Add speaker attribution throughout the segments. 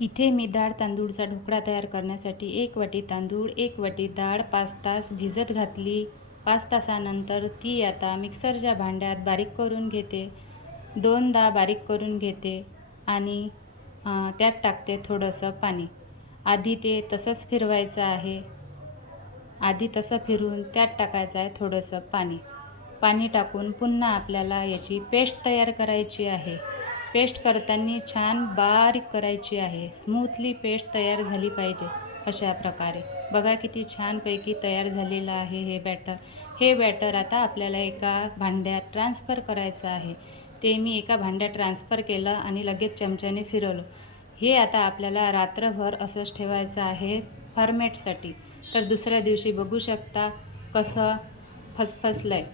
Speaker 1: इथे मी डाळ तांदूळचा ढोकळा तयार करण्यासाठी एक वाटी तांदूळ एक वाटी डाळ पाच तास भिजत घातली. पाच तासानंतर ती आता मिक्सरच्या भांड्यात बारीक करून घेते. दोनदा बारीक करून घेते आणि त्यात टाकते थोडंसं पाणी. आधी ते तसंच फिरवायचं आहे. आधी तसं फिरून त्यात टाकायचं आहे थोडंसं पाणी. पाणी टाकून पुन्हा आपल्याला याची पेस्ट तयार करायची आहे. पेस्ट करताना छान बारीक करायची आहे. स्मूथली पेस्ट तयार झाली पाहिजे अशा प्रकारे. बघा किती छानपैकी तयार झालेलं आहे हे बॅटर. हे बॅटर आता आपल्याला एका भांड्यात ट्रान्सफर करायचं आहे. ते मी एका भांड्यात ट्रान्सफर केलं आणि लगेच चमच्याने फिरवलं. हे आता आपल्याला रात्रभर असंच ठेवायचं आहे फॉर्मॅटसाठी. तर दुसऱ्या दिवशी बघू शकता कसं फसफसलं आहे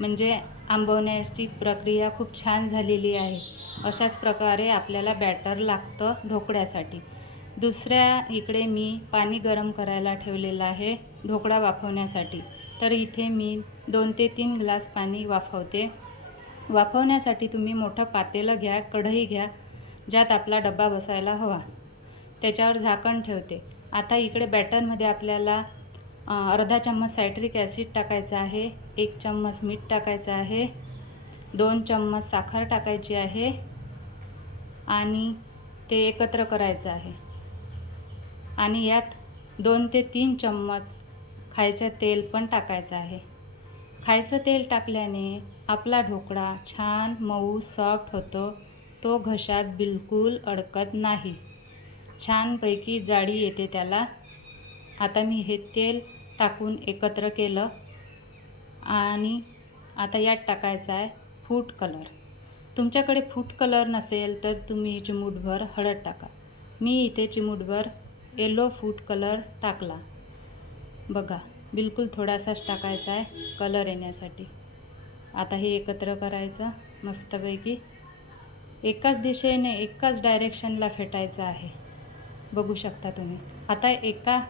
Speaker 1: म्हणजे आंबवण्याची प्रक्रिया खूप छान झालेली आहे. अशाच प्रकारे आपल्याला बॅटर लागतं ढोकळ्यासाठी. दुसऱ्या इकडे मी पाणी गरम करायला ठेवलेलं आहे ढोकळा वाफवण्यासाठी. तर इथे मी दोन ते तीन ग्लास पाणी वाफवते. वाफवण्यासाठी तुम्ही मोठं पातेलं घ्या कढई घ्या ज्यात आपला डब्बा बसायला हवा. त्याच्यावर झाकण ठेवते. आता इकडे बॅटरमध्ये आपल्याला अर्धा चम्मच सायट्रिक ॲसिड टाकायचं आहे एक चम्मच मीठ टाकायचं आहे दोन चम्मच साखर टाकायची आहे आणि ते एकत्र करायचं आहे. आणि यात दोन ते तीन चम्मच खायचं तेल पण टाकायचं आहे. खायचं तेल टाकल्याने आपला ढोकळा छान मऊ सॉफ्ट होतो. तो घशात बिलकुल अडकत नाही. छानपैकी जाडी येते त्याला. आता मी हे तेल टाकून एकत्र केलं. आणि आता यात टाकायचा आहे फूड कलर. तुमच्याकडे फूड कलर नसेल तर तुम्ही चिमूटभर हळद टाका. मी इथे चिमूटभर येलो फूड कलर टाकला. बघा बिलकुल थोडासाच टाकायचा आहे कलर येण्यासाठी. आता हे एकत्र करायचं मस्तपैकी. एकाच दिशेने एकाच डायरेक्शनला फेटायचं आहे. बघू शकता तुम्ही. आता एका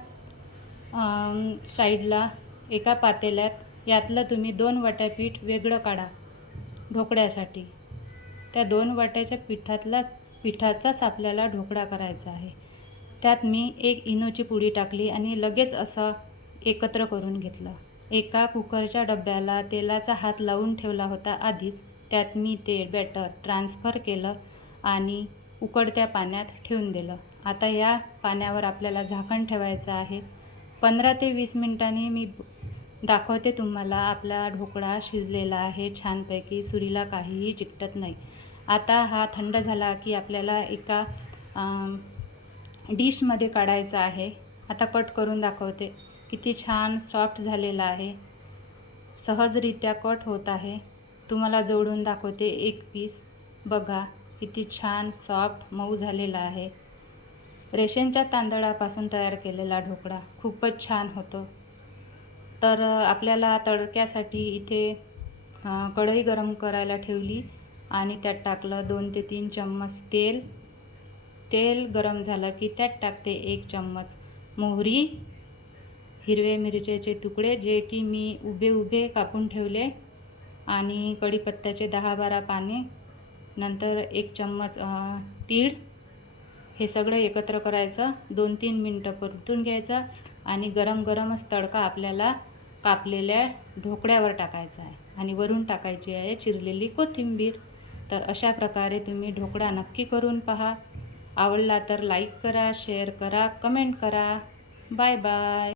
Speaker 1: साईडला एका पातेल्यात यातलं तुम्ही दोन वाट्या पीठ वेगळं काढा ढोकळ्यासाठी. त्या दोन वाट्याच्या पिठातला पिठाचाच आपल्याला ढोकळा करायचा आहे. त्यात मी एक इनोची पुडी टाकली आणि लगेच असं एकत्र करून घेतलं. एका कुकरच्या डब्याला तेलाचा हात लावून ठेवला होता आधीच. त्यात मी ते बॅटर ट्रान्सफर केलं आणि उकडत्या पाण्यात ठेवून दिलं. आता या पाण्यावर आपल्याला झाकण ठेवायचं आहे. पंधरा ते वीस मिनटांनी मी दाखवते तुम्हाला. आपला ढोकळा शिजलेला आहे छानपैकी. सुरीला काहीही चिकटत नाही. आता हा थंड झाला की आपल्याला एका डिशमध्ये काढायचा आहे. आता कट करून दाखवते. किती छान सॉफ्ट झालेला आहे. सहजरित्या कट होत आहे. तुम्हाला जोडून दाखवते एक पीस. बघा किती छान सॉफ्ट मऊ झालेला आहे. रेशनच्या तांदळापासून तयार केलेला ढोकळा खूपच छान होतो. तर आपल्याला तडक्यासाठी इथे कढई गरम करायला ठेवली आणि त्यात टाकलं दोन ते तीन चम्मच तेल. तेल गरम झालं की त्यात टाकते एक चम्मच मोहरी हिरवे मिरच्याचे तुकडे जे की मी उभे उभे कापून ठेवले आणि कढीपत्त्याचे दहा बारा पाने नंतर एक चम्मच तीळ हे सगळं एकत्र करायचं. दोन तीन मिनटं परतून घ्यायचं आणि गरम गरमच तडका आपल्याला कापलेल्या ढोकळ्यावर टाकायचा आहे आणि वरून टाकायची आहे चिरलेली कोथिंबीर. तर अशा प्रकारे तुम्ही ढोकळा नक्की करून पहा. आवडला तर लाईक करा शेअर करा कमेंट करा. Bye bye